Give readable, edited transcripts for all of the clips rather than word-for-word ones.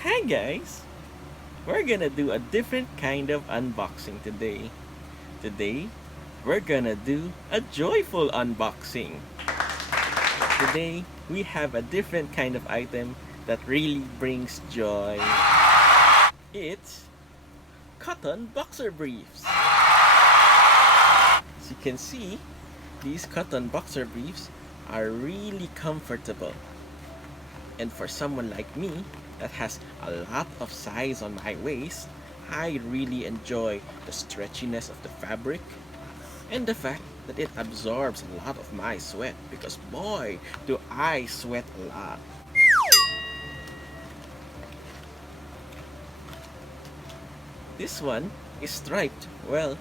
Hi guys! We're gonna do a different kind of unboxing today. Today, we're gonna do a joyful unboxing. Today, we have a different kind of item that really brings joy. It's cotton boxer briefs. As you can see, these cotton boxer briefs are really comfortable. And for someone like me that has a lot of size on my waist, I really enjoy the stretchiness of the fabric and the fact that it absorbs a lot of my sweat because boy, do I sweat a lot. This one is striped. Well,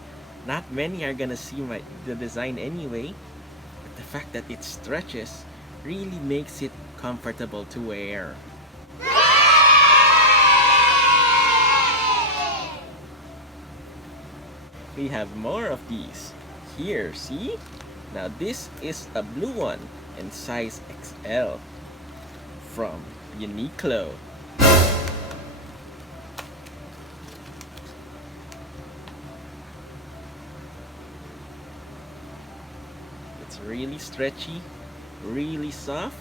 not many are gonna see the design anyway, but the fact that it stretches really makes it comfortable to wear. We have more of these. Here, see? Now this is a blue one in size XL from Uniqlo. It's really stretchy, really soft,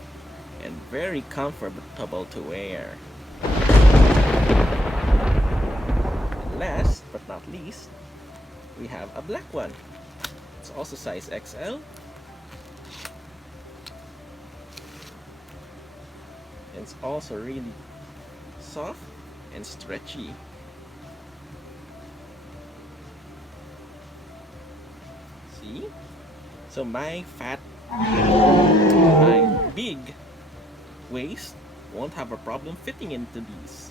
and very comfortable to wear. And last but not least, we have a black one. It's also size XL. And it's also really soft and stretchy. See? So my big waist won't have a problem fitting into these.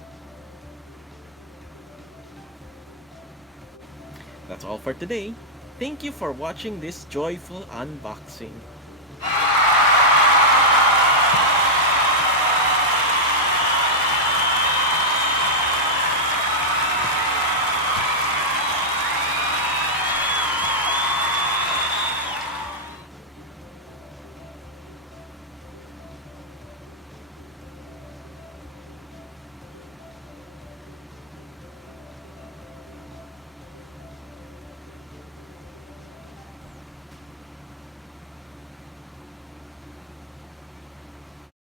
That's all for today. Thank you for watching this joyful unboxing.